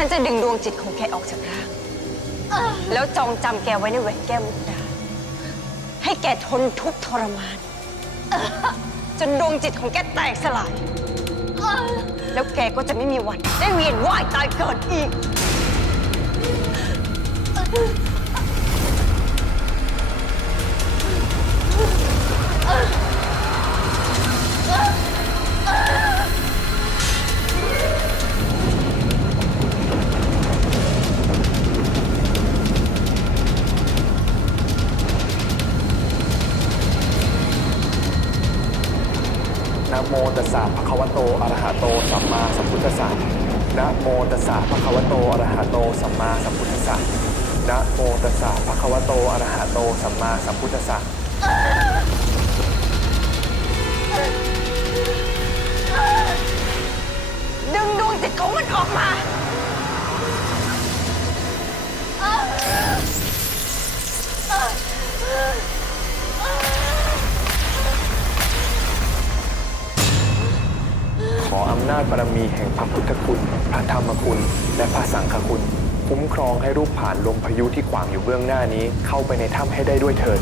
ฉันจะดึงดวงจิตของแกออกจากร่าง แล้วจองจำแกไว้ในแหวนแก้วมุกดา ให้แกทนทุกข์ทรมาน จนดวงจิตของแกแตกสลาย แล้วแกก็จะไม่มีวัน ได้เวียนว่ายตายเกิดอีก นะโมตัสสะภะคะวะโตอะระหะโต สัมมาสัมพุทธัสสะนะโมตัสสะภะคะวะโตอะระหะโต สัมมาสัมพุทธัสสะนะโมตัสสะภะคะวะโตอะระหะโต สัมมาสัมพุทธัสสะดึงดวงจิตของมันออกมา ออำนาจบารมีแห่งพระพุทธคุณ พระธรรมคุณ และพระสังฆคุณ คุ้มครองให้รูปผ่านลมพายุที่ขวางอยู่เบื้องหน้านี้ เข้าไปในถ้ำให้ได้ด้วยเถิด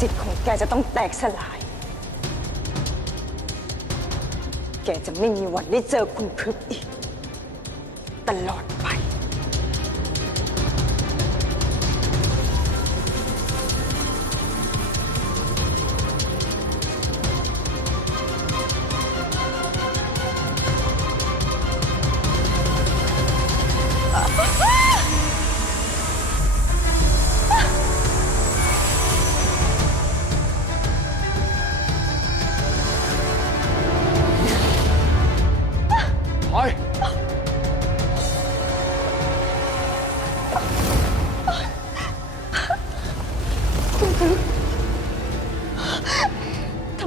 จิตของแกจะต้องแตกสลาย แกจะไม่มีวันได้เจอคุณพฤกษ์อีก ตลอดไป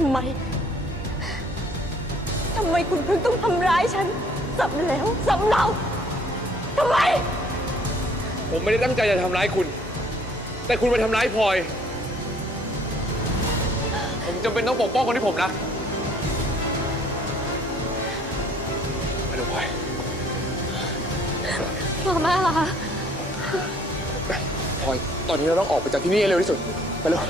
ำไม ทำไมคุณพฤกษ์ต้องทำร้ายฉันซ้ำแล้วซ้ำเล่าทำไม ผมไม่ได้ตั้งใจจะทำร้ายคุณ แต่คุณไปทำร้ายพลอย ผมจำเป็นต้องปกป้องคนที่ผมรักไปดูพลอยมาม่าเหรอคะพลอย ตอนนี้เราต้องออกไปจากที่นี่ให้เร็วที่สุด ไปเร็ว